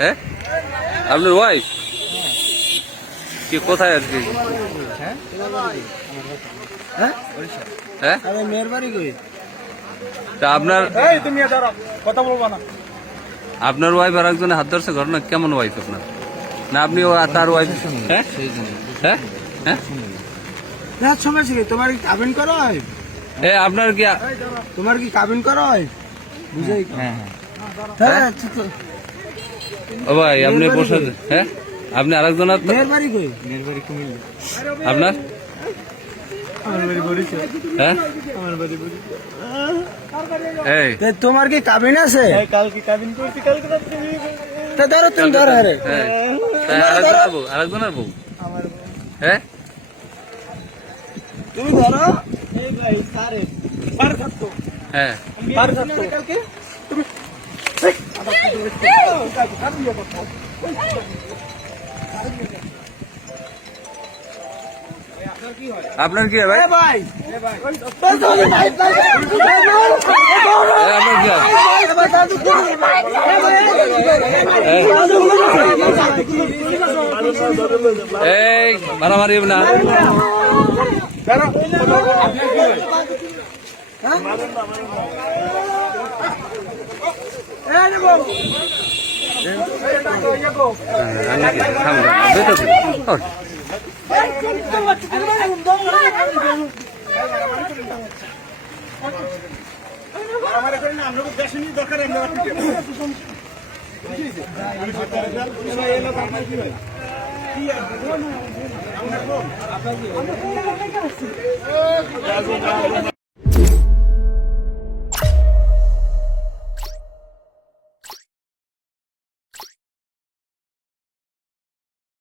হ্যাঁ আপনার ওয়াইফ কি কোথায় আর কি? হ্যাঁ মেয়ের বাড়ি কই? তা আপনার তুমি কথা বলবা না। আপনার ওয়াইফ আর একজনে হাত ধরছে ঘটনা কেমন ওয়াইফ আপনার? না আপনি তার ওয়াইফ? হ্যাঁ হ্যাঁ হ্যাঁ না সমস্যা কি? তোমার কি কাবিন করা হয়? আপনার কি তোমার কি কাবিন করা হয়? বুঝাই হ্যাঁ হ্যাঁ ঠিক। ও ভাই আপনি বসে হ্যাঁ আপনি আরেকজন মেয়ের বাড়ি কই? মেয়ের বাড়ি কুমিল্লা। আপনার আমার বাড়ি বরিশাল। হ্যাঁ আমার বাড়ি বরিশাল। এই তোমার কি কাবিন আছে? কালকে কাবিন করছি, কালকে রাতে তা ধরো তুমি ধরো। আরে আরেকজনের বউ আমার হ্যাঁ তুমি ধরো। এই ভাই সারে পার থাকতো। হ্যাঁ পার থাকতো কালকে তুমি আপনার কি হয় ভাই? ভাই আপনার কি হয়? এই মারামারি না আমার